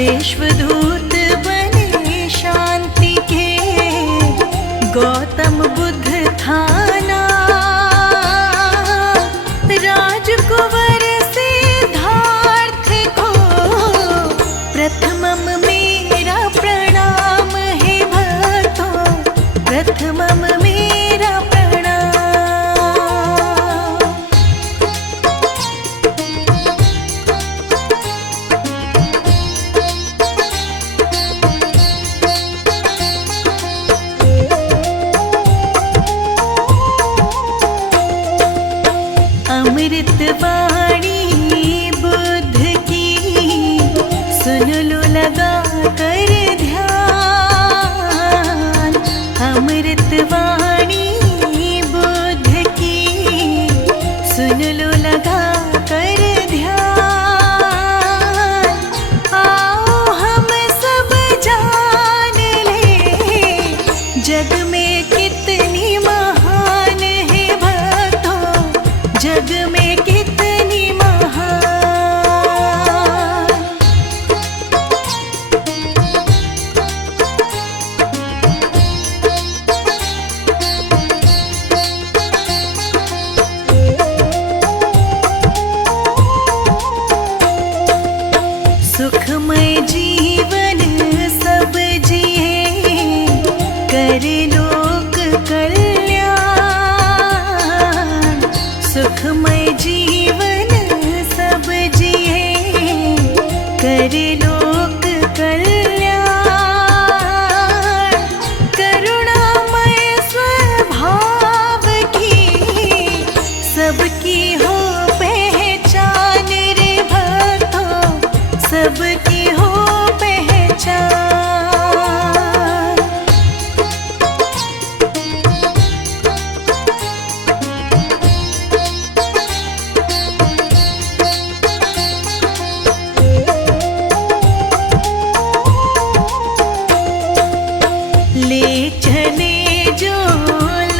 विश्वदूत बने शांति के, गौतम बुद्ध थाना, राजकुंवर सिद्धार्थ को प्रथमम मेरा प्रणाम हे भक्तों, प्रथमम मेरा प्रणाम। अमृत वाणी बुद्ध की, सुन लो लगा कर ध्यान। अमृत वाणी बुद्ध की, सुन लो लगा कर ध्यान। आओ हम सब जान ले, जग में कितनी महान है भक्तों, जग में कितनी महान। सुखमय जीवन सब जिए, करे लोक कल्याण। सुखमय जीवन सब जिए, करे लोक कल्याण। करुणामय स्वभाव की, सबकी हो पहचान रे भक्तों, सबकी हो पहचान। ले चले जो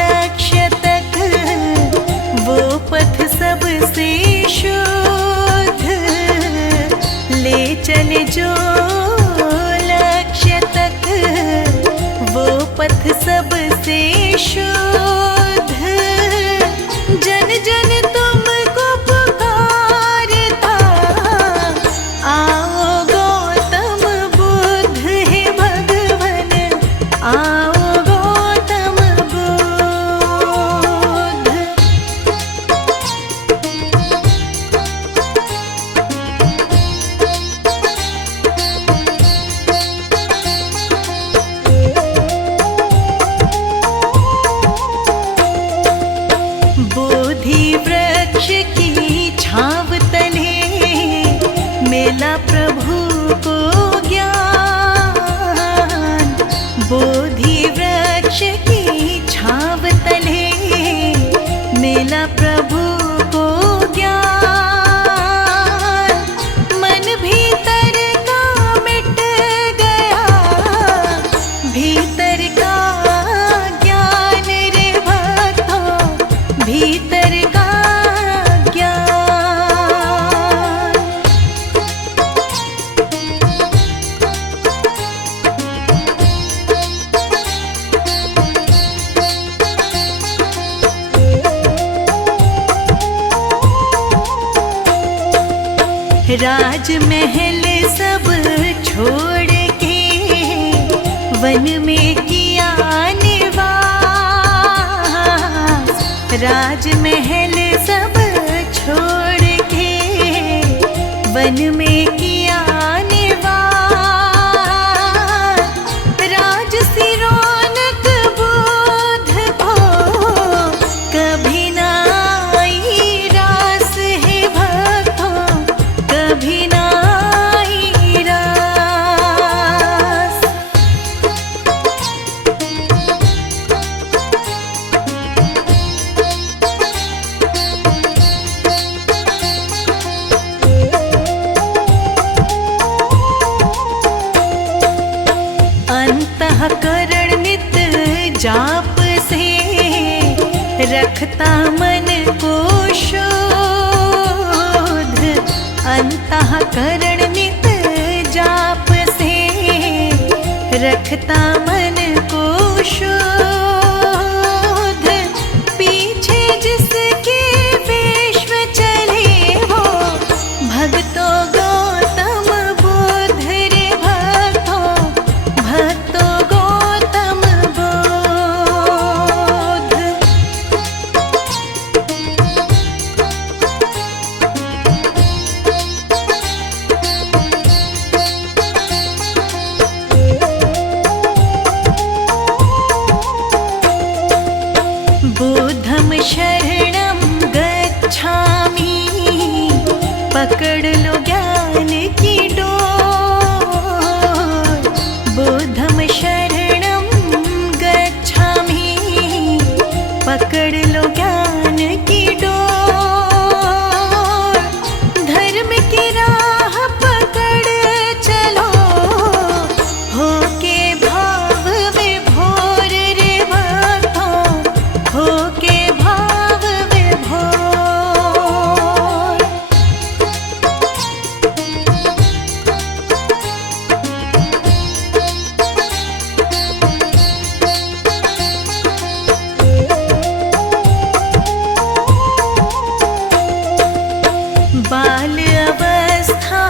लक्ष्य तक, वो पथ सबसे शुद्ध। ले चले जो लक्ष्य तक, वो पथ सबसे शुद्ध। जन जन तुमको पुकारता, आओ गौतम बुद्ध हे भगवन, आओ गौतम बुद्ध। बोधि वृक्ष की छांव तले, मिला प्रभु को ज्ञान। बोधि वृक्ष की छांव तले, मिला प्रभु को ज्ञान। मन भीतर का मिट गया, भीतर का ज्ञान रे भक्तों, भीतर का ज्ञान। राजमहल सब छोड़ के, वन में किया निवास। राजमहल सब छोड़ के, वन में किया निवास। राजसी रौनक बुद्ध को, कभी ना आई रास है भक्तों, कभी ना आई रास। अंतःकरण नित जाप से, रखता मन को शुद्ध। अंतःकरण नित जाप रखता मन को शुद्ध, पीछे जिसके विश्व चले वो भक्तों गौतम बुद्ध रे भक्तों, भक्तों गौतम बुद्ध। बुद्धं शरणं गच्छामि, पकड़ लो ज्ञान की डोर। बुद्धं शरणं गच्छामि, पकड़ लो ज्ञान की डोर। धर्म की राह पकड़ चलो, होके भाव विभोर रे भक्तों, होके भाव विभोर। बाल अवस्था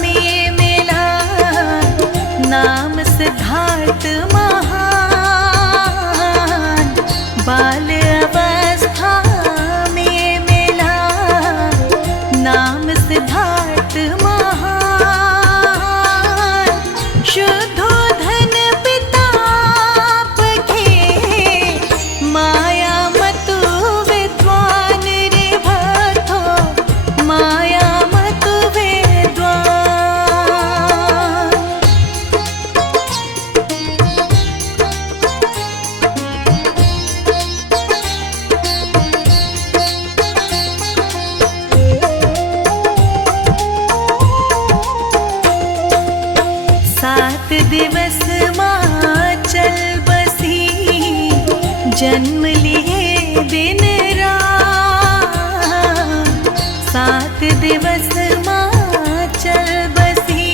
में मिला नाम सिद्धार्थ महान। बाल अवस्था में मिला नाम सिद्धार्थ महान। शुद्धोधन पिता के माया मतु विद्वान रे भक्तों, माया मतु विद्वान। सात दिवस माचल बसी, जन्म लिए दिन रात। सात दिवस माचल बसी,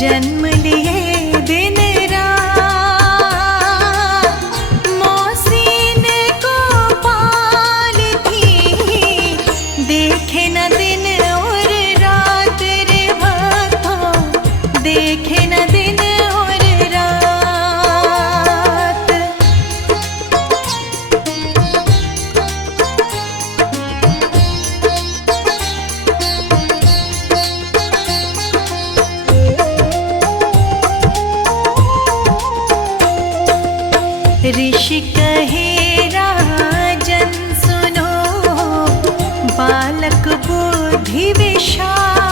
जन्म लिए दिन रात। मौसीन को पालती, देखे न दिन और रात रे भक्तों, देखे न दिन और रात। ऋषि कहे राजन सुनो, बालक बुद्धि विशाल।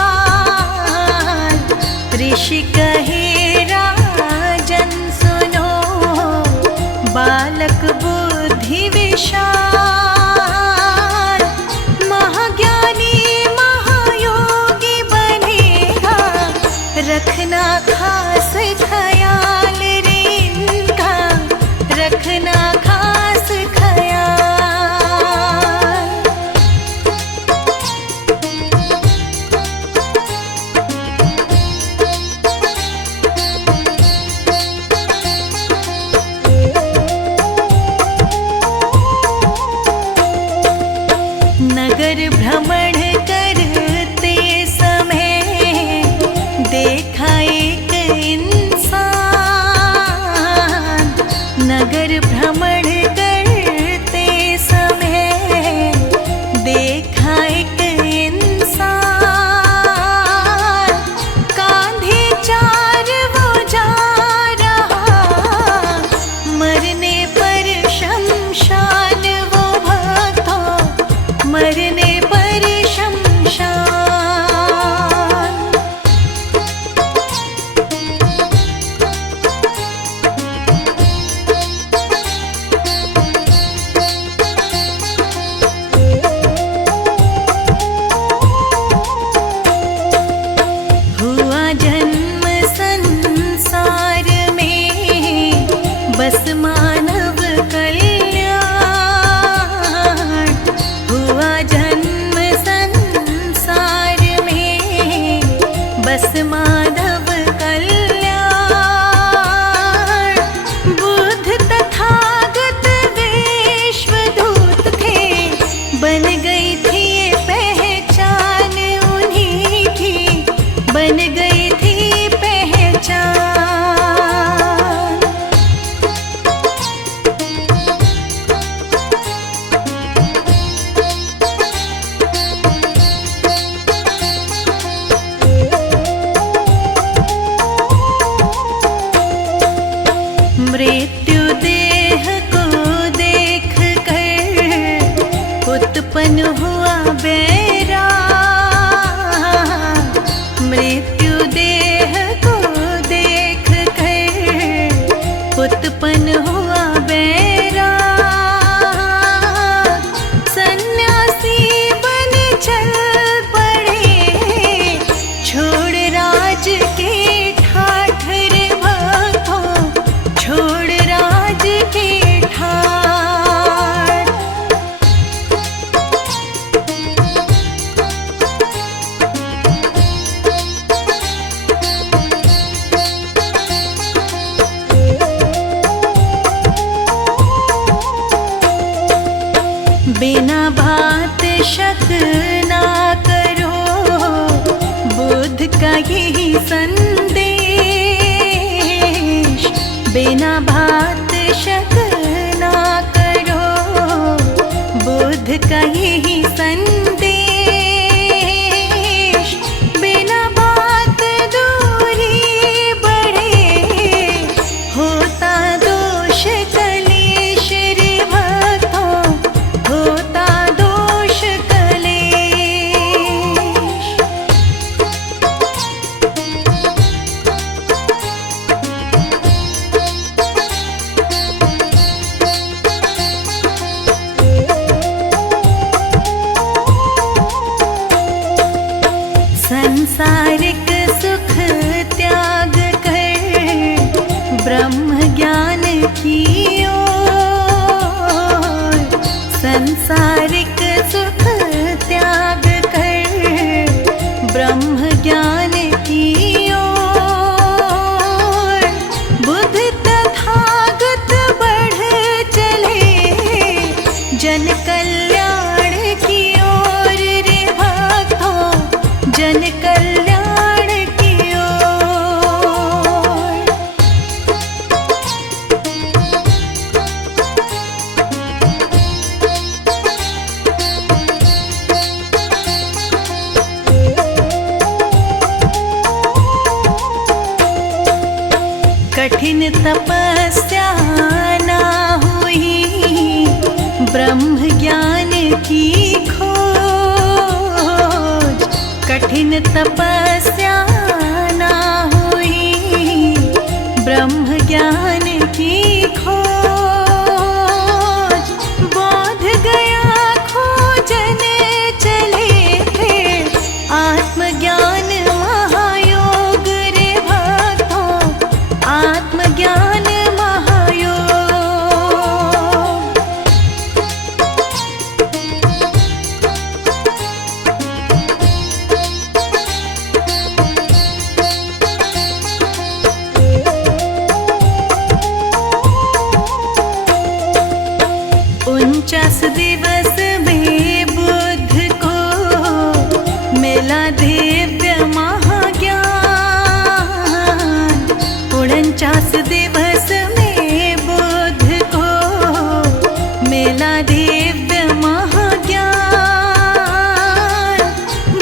ऋषि कहे राजन सुनो, बालक बुद्धि विशाल। महाज्ञानी महायोगी बनेगा, रखना खास ख्याल रे इनका, रखना खास ख्याल। नगर भ्रमण करते समय देखा एक इंसान। नगर भ्रमण करते समय देखा एक इंसान। कांधे चार वो जा रहा, मरने पर शमशान वो भक्तों, मरने पर शमशान। हुआ जन्म संसार में, बस मानव कल्याण। हुआ जन्म संसार में, बस माधव कल्याण। यही संदेश, बिना भात शक ना करो, बुद्ध का यही संदेश। बिना बात दूरी बढ़े, होता दोष कलेश रे भक्तों, होता दोष कलेश। संसारिक सुख त्याग कर ब्रह्म ज्ञान की ओर, संसारिक सुख त्याग कर ब्रह्म ज्ञान की ओर। बुद्ध तथागत बढ़ चले जन कल्याण की ओर रे भक्तों, जन कल्याण की ओर। कठिन तपस्या ना हुई ब्रह्म ज्ञान की खोज, कठिन तपस्या ना हुई ब्रह्म ज्ञान की खोज। बोध गया खोजन चले थे आत्मज्ञान महायोग रे भक्तों, आत्मज्ञान महायोग। उनचास दिवस में बुद्ध को मिला दिव्य महाज्ञान, 49 दिवस में बुद्ध को मिला दिव्य महाज्ञान।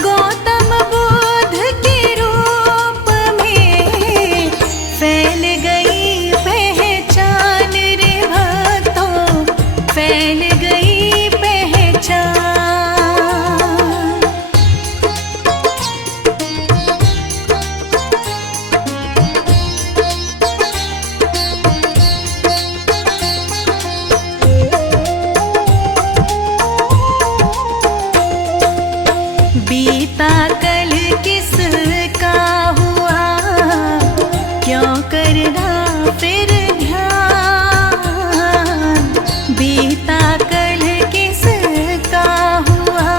गौतम बुद्ध के रूप में फैल गई पहचान रे भक्तों, फैल गई पहचान। बीता कल किसका हुआ, क्यों करना फिर ध्यान। बीता कल किसका हुआ,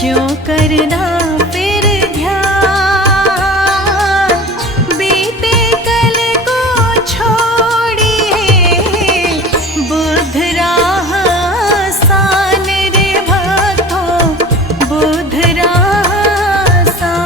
क्यों करना फिर ध्यान। बीते कल को छोड़िए, बुद्ध राह आसान रे भक्तों, बुद्ध राह आसान।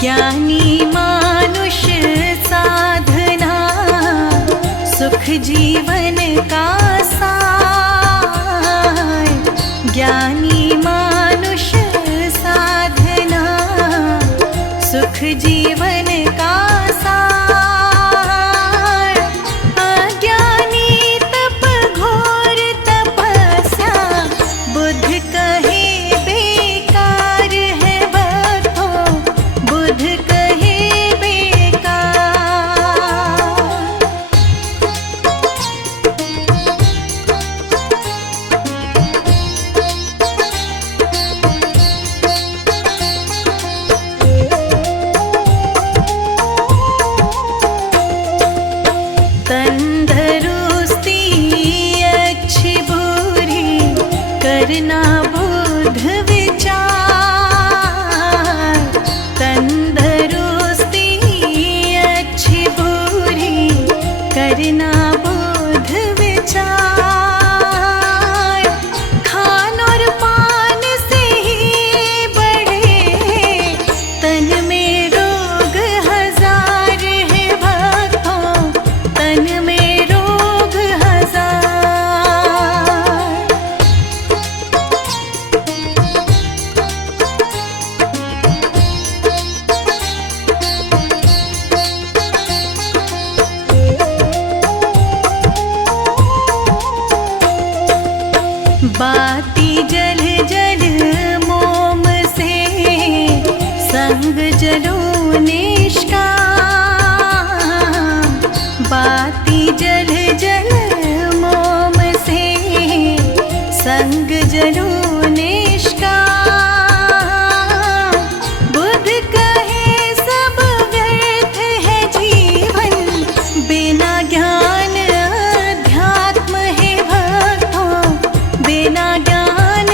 ज्ञानी मानुष साधना, सुख जीवन का सार। ज्ञानी मानुष साधना, सुख जीवन का सार। अज्ञानी तप घोर तपस्या, बुद्ध कहे बेकार है भक्तों, बुद्ध कहे बेकार। जलो निष्काम, बाती जल जल मोम से संग जलो निष्काम। बुद्ध कहे सब व्यर्थ है जीवन, बिना ज्ञान अध्यात्म है भक्तों, बिना ज्ञान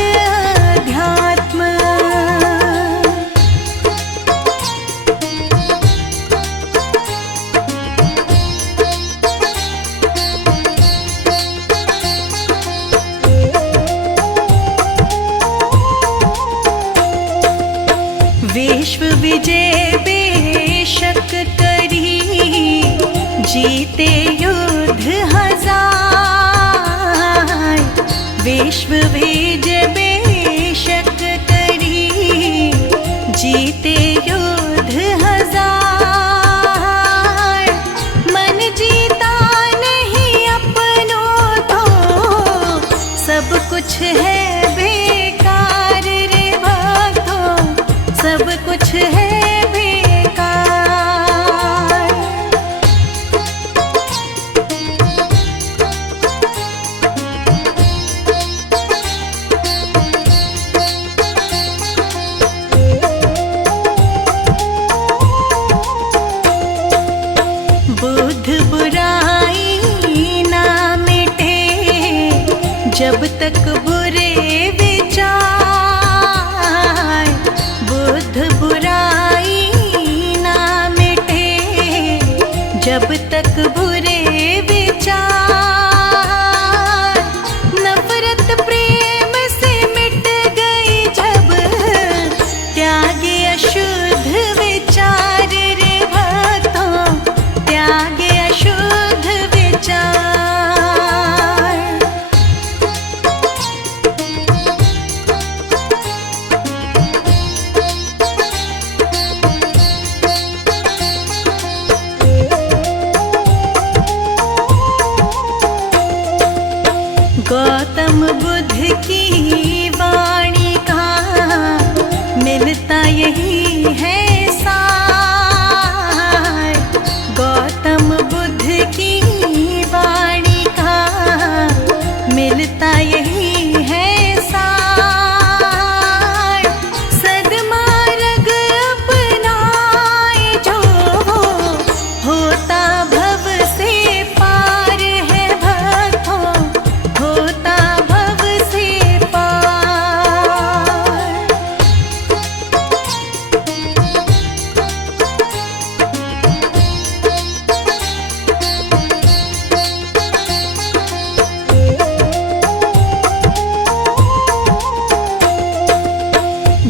अध्यात्म। विश्व विजय बेशक करी, जीते युद्ध हजार। विश्व विजय बेशक करी, जीते युद्ध हजार। मन जीता नहीं अपनों तो सब कुछ है बेकार रे भक्तों, सब कुछ है बेकार। बुद्ध बुराई ना मिटे जब तक बुरे विचार। बुद्ध बुराई ना मिटे जब तक बुरे विचार। नफरत प्रेम से मिट गई जब, त्यागे अशुद्ध विचार रे भक्तों, त्यागे अशुद्ध विचार। गौतम बुद्ध की वाणी का मिलता यही है सार। गौतम बुद्ध की वाणी का मिलता यही है सार। सद्मार्ग अपनाए जो होता भव से पार है भक्तों, होता भव से पार।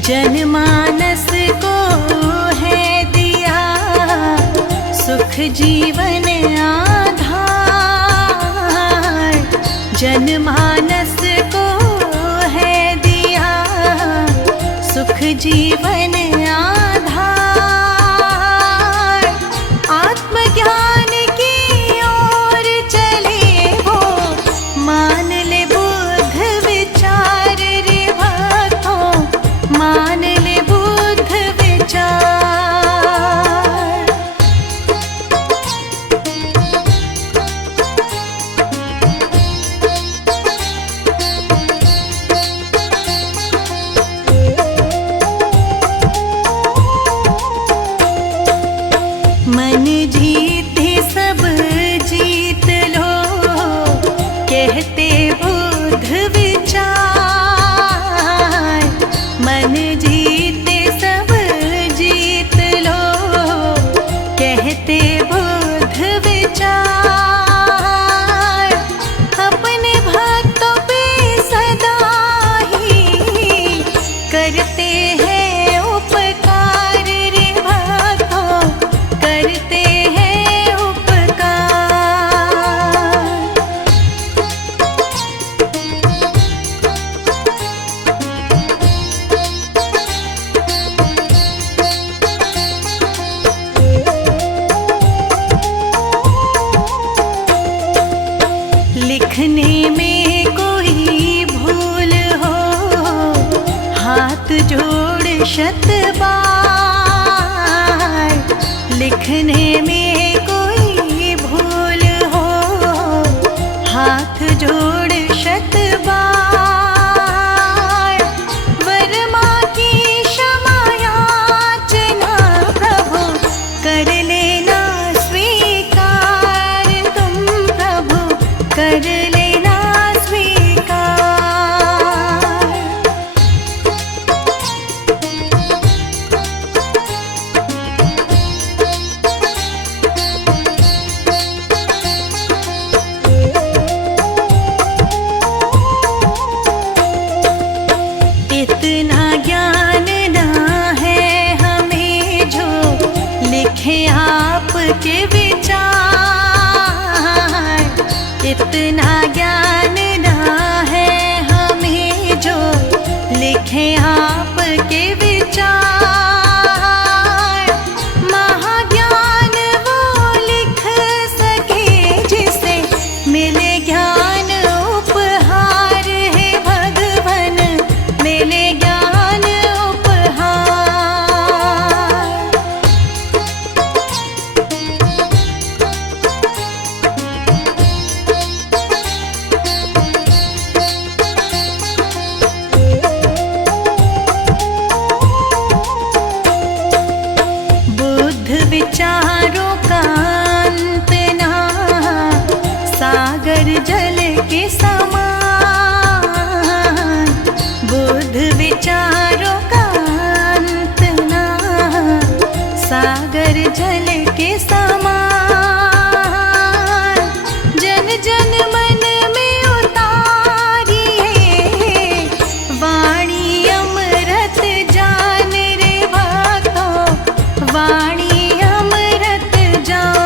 जनमानस को है दिया सुख जीवन आधार। जनमानस को है दिया सुख जीवन आधार। आत्मज्ञान की ओर चले वो, मान ले बुद्ध विचार रे भक्तों, मान ले बुद्ध विचार। मन जीते सब जीत लो, कहते बुद्ध विचार। मन जीते सब जीत लो, कहते बुद्ध विचार। अपने भक्तों पे सदा ही करते हैं उपकार रे भक्तों, करते हैं उपकार। लिखने में कोई भूल हो, हाथ जोड़ शत बार। आपके विचार, इतना ज्ञान ना है हमें जो लिखे आपके विचार। महाज्ञान वो लिख सके जिसे मिले ज्ञान उपहार, है भगवन मिले ज्ञान उपहार। बुद्ध विचारों का अंत ना, सागर जल के समान। बुद्ध विचारों का अंत ना, सागर जल के समान। जन जन मन में उतारिए वाणी अमृत जान रे भक्तों, वाणी अमृत जान।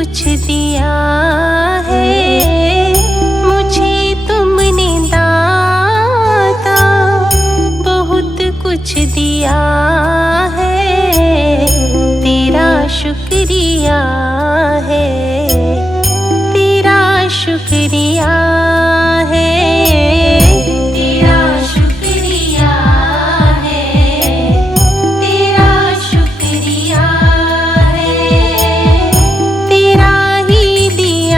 कुछ दिया है मुझे तुमने दाता, बहुत कुछ दिया है, तेरा शुक्रिया है, तेरा शुक्रिया है, तेरा शुक्रिया है, तेरा शुक्रिया है, तेरा ही दिया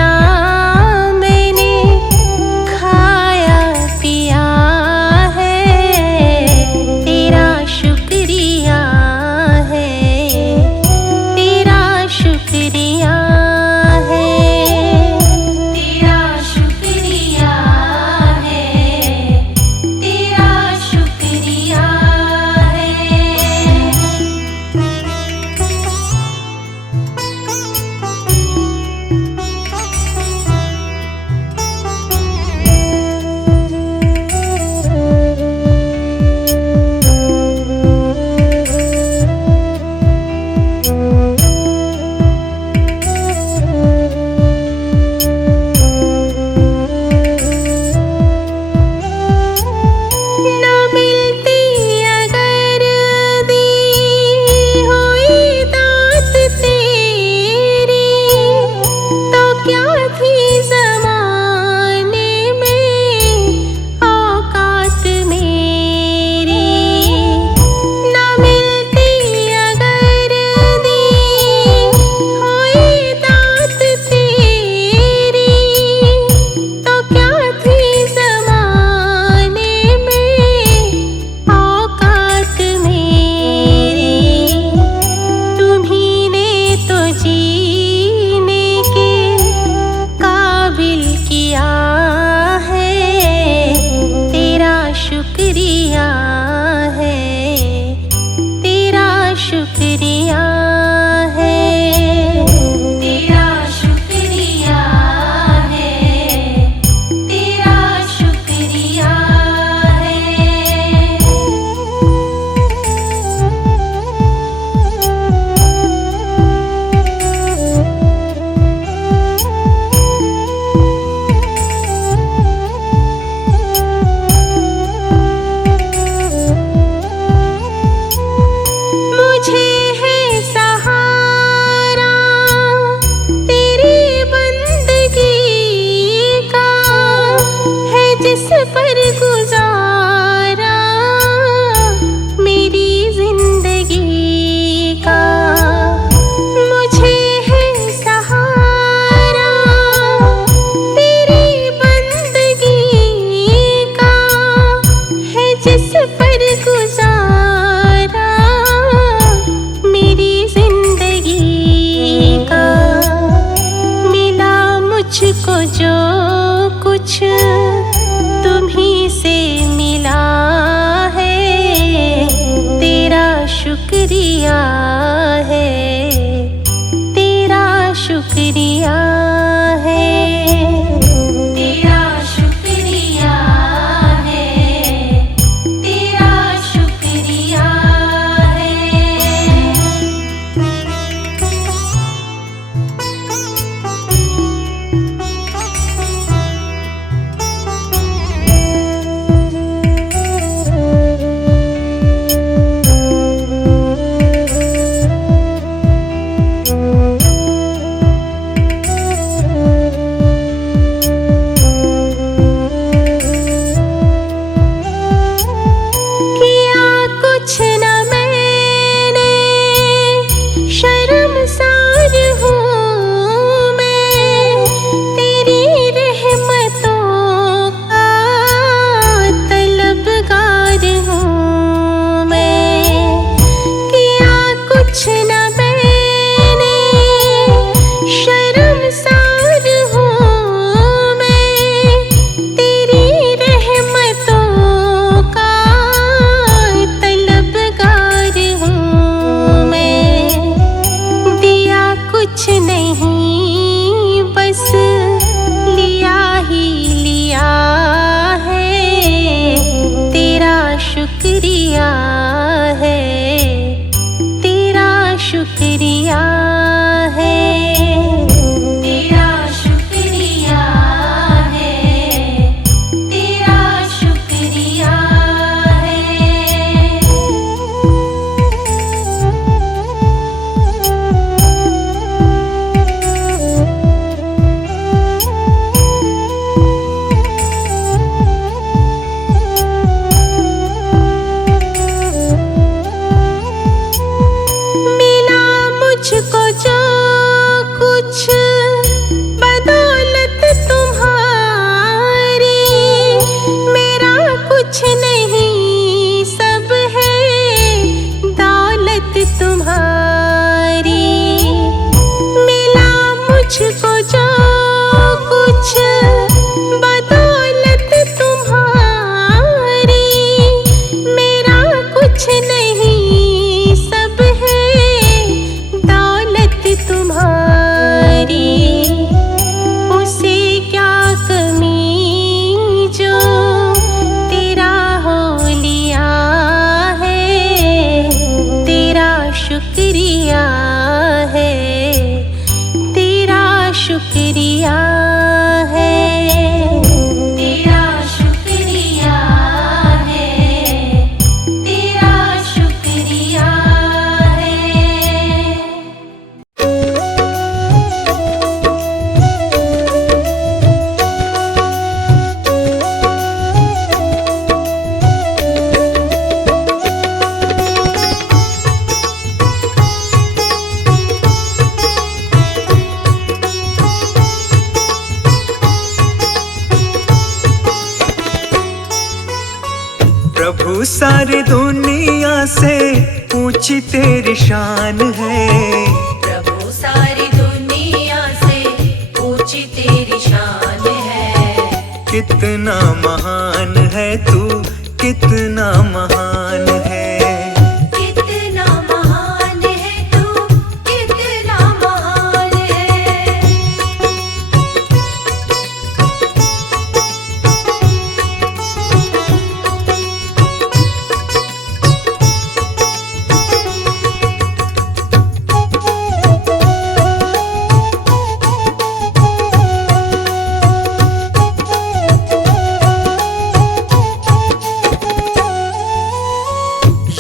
कुछ नहीं सब है दौलत तुम्हारी। मिला मुझको जो कुछ बदौलत तुम्हारी। मेरा कुछ नहीं सब है दौलत तुम्हारी। उसे क्या कमी जो तेरा हो लिया है। तेरा शुक्रिया है, तेरा शुक्रिया है, तेरा शुक्रिया है, तेरा शुक्रिया है। प्रभु सारी दुनिया से ऊंची तेरी शान है। प्रभु सारी दुनिया से ऊंची तेरी शान है। कितना महान है तू, कितना महान है। कितना महान है तू, कितना महान है।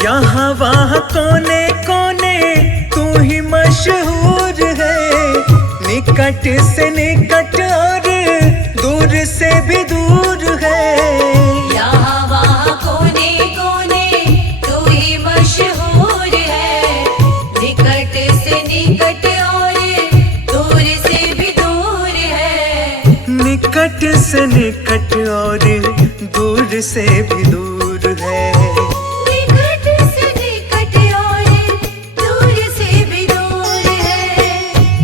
यहाँ वहाँ कोने कोने तू ही मशहूर है। निकट से निकट और दूर से भी दूर है। यहाँ वहाँ कोने कोने तू ही मशहूर है। निकट से निकट और दूर से भी दूर है। निकट से निकट और दूर से भी दूर है। निकट से निकट और दूर से भी दूर है।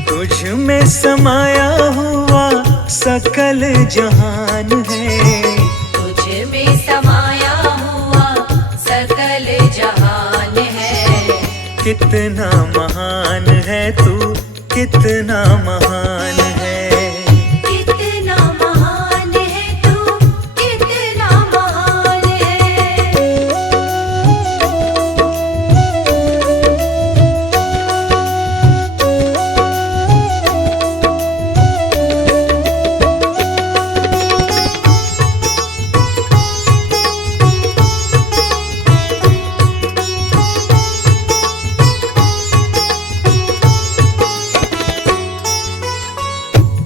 तुझ में समाया हुआ सकल जहान है। तुझ में समाया हुआ सकल जहान है। कितना महान है तू, कितना महान है। कितना महान है तू, कितना महान है।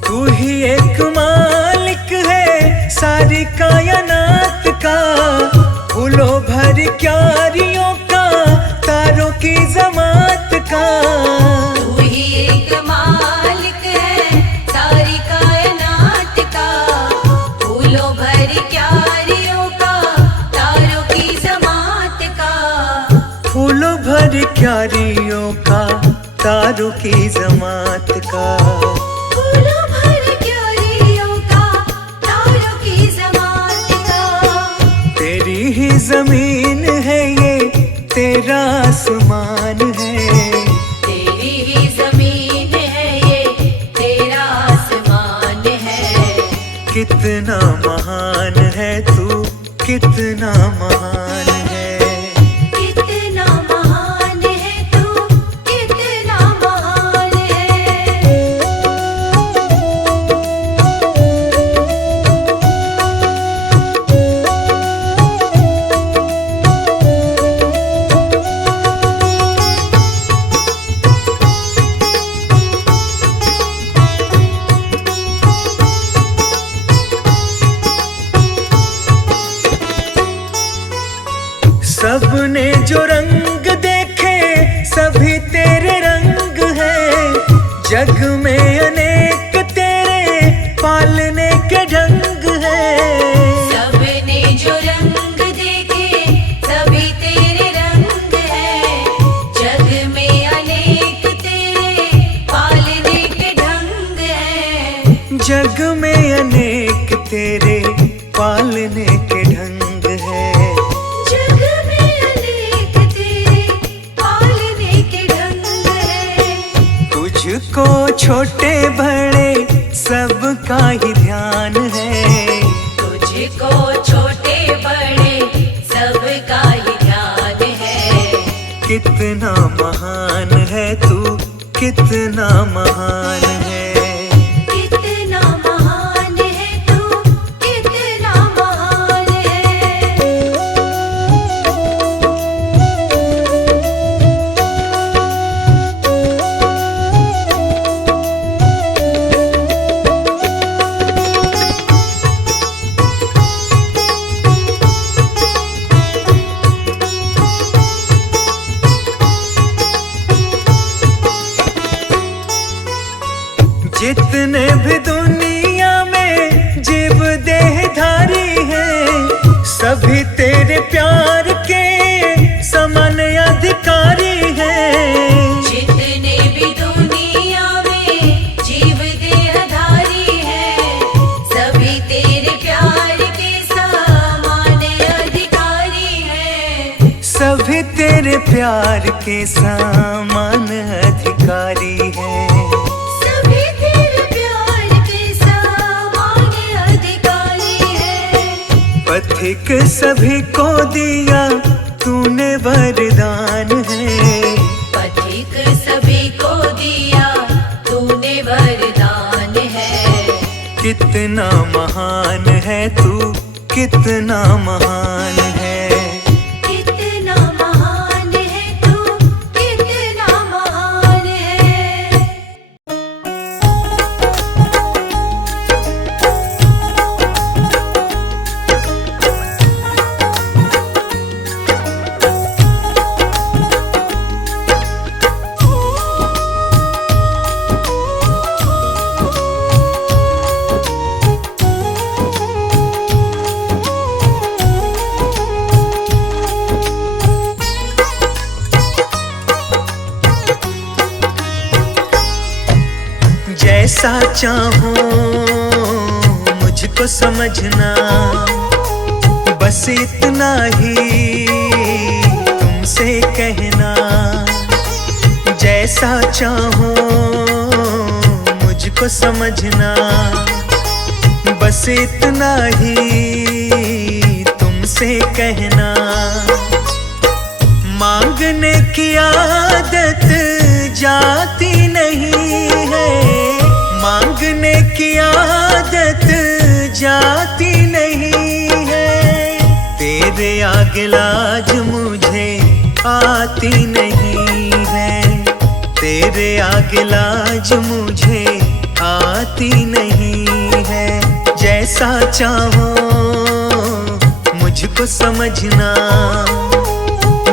तू ही एक मालिक है सारी कायनात का। फूलों भर क्यारियों का, तारों की जमात का। तू ही एक मालिक है सारी कायनात का। फूलों भर क्यारियों का, तारों की जमात का। फूलों भर क्यारियों का, तारों की जमात का। फूलों भर क्यारियों का, तारों की जमात का। तेरी ही जमीन है ये, तेरा आसमान है। तेरी ही जमीन है ये, तेरा आसमान है। कितना महान है तू, कितना महान है। कितना महान है तू, कितना महान है। सबने जो रंग देखे सभी तेरे रंग हैं। जग में अनेक तेरे पालने के ढंग हैं। सबने जो रंग छोटे बड़े सबका ही ध्यान है। तुझको छोटे बड़े सबका ही ध्यान है। कितना महान है तू, कितना महान है। कितना महान है तू, कितना महान है। जितने भी दुनिया में जीव देहधारी हैं, सभी तेरे प्यार के समान अधिकारी हैं। जितने भी दुनिया में जीव देहधारी हैं, सभी तेरे प्यार के समान अधिकारी हैं। सभी तेरे प्यार के समान अधिकारी हैं। सभी तेरे प्यार के समान अधिकारी हैं। पथिक सभी को दिया तूने वरदान है। पथिक सभी को दिया तूने वरदान है। कितना महान है तू, कितना महान है। कितना महान है तू, कितना महान है। जैसा चाहूं मुझको समझना, बस इतना ही तुमसे कहना। जैसा चाहूं मुझको समझना, बस इतना ही तुमसे कहना। मांगने की आदत जाती नहीं है, मांगने की आदत जाती नहीं है। तेरे आगे लाज मुझे आती नहीं है, तेरे आगे लाज मुझे आती नहीं है। जैसा चाहो मुझको समझना,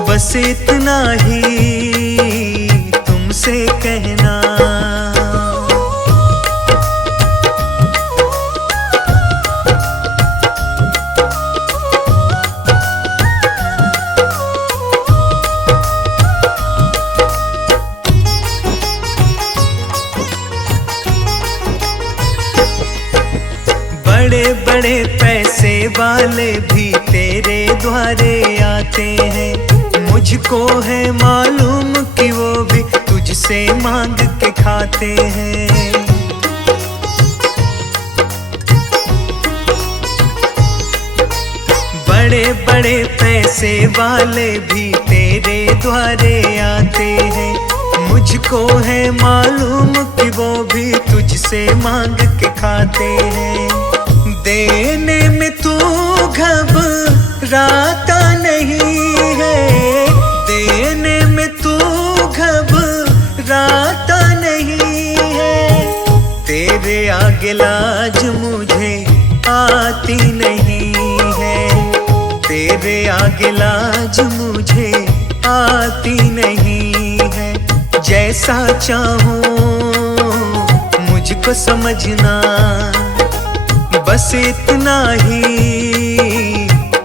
बस इतना ही तुमसे कहना। बड़े बड़े पैसे वाले भी तेरे द्वारे आते हैं। मुझको है मालूम कि वो भी तुझसे मांग के खाते हैं। बड़े बड़े पैसे वाले भी तेरे द्वारे आते हैं। मुझको है मालूम कि वो भी तुझसे मांग के खाते हैं। देने में तू घबराता नहीं है, देने में तू घबराता नहीं है। तेरे आगे लाज मुझे आती नहीं है, तेरे आगे लाज मुझे आती नहीं है। जैसा चाहूं मुझको समझना, बस इतना ही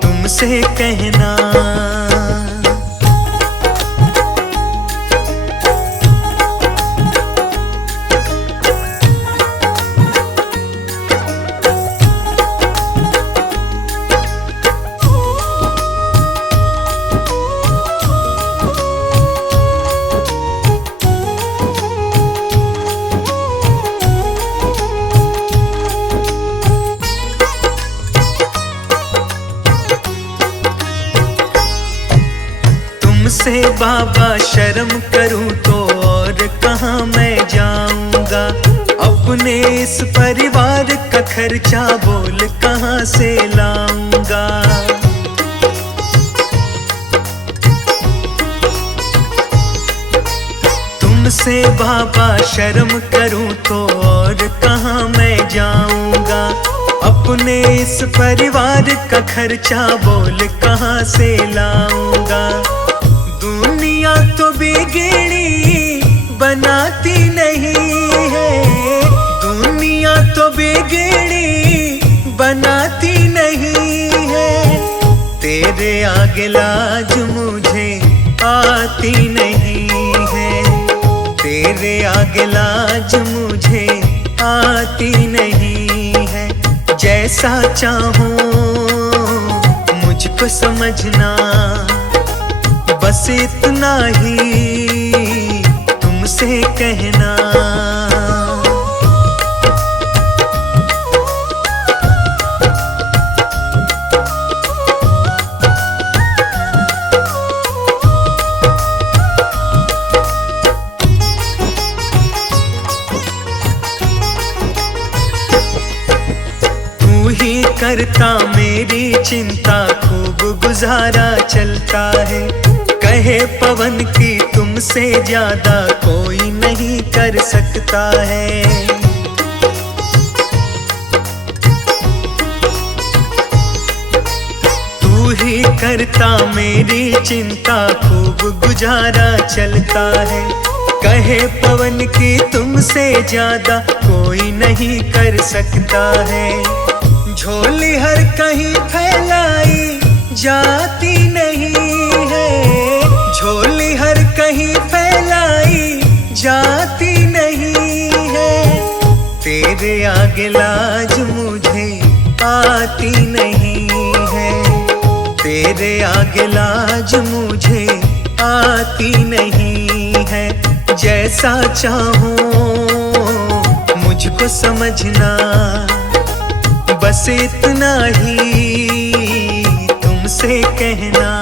तुमसे कहना। तुमसे बाबा शर्म करूं तो और कहाँ मैं जाऊंगा। अपने इस परिवार का खर्चा बोल कहाँ से लाऊंगा। तुमसे बाबा शर्म करूं तो और कहाँ मैं जाऊंगा। अपने इस परिवार का खर्चा बोल कहाँ से लाऊंगा। दुनिया तो बिगड़ी बनाती नहीं है, दुनिया तो बिगड़ी बनाती नहीं है। तेरे आगे लाज मुझे आती नहीं है, तेरे आगे लाज मुझे आती नहीं है। जैसा चाहूं मुझको समझना, बस इतना ही तुमसे कहना। ही करता मेरी चिंता, खूब गुजारा चलता है। कहे पवन की तुमसे ज्यादा कोई नहीं कर सकता है। तू ही करता मेरी चिंता, खूब गुजारा चलता है। कहे पवन की तुमसे ज्यादा कोई नहीं कर सकता है। झोली हर कहीं फैलाई जाती नहीं है, झोली हर कहीं फैलाई जाती नहीं है। तेरे आगे लाज मुझे आती नहीं है, तेरे आगे लाज मुझे आती नहीं है। जैसा चाहूं मुझको समझना, बस इतना ही तुमसे कहना।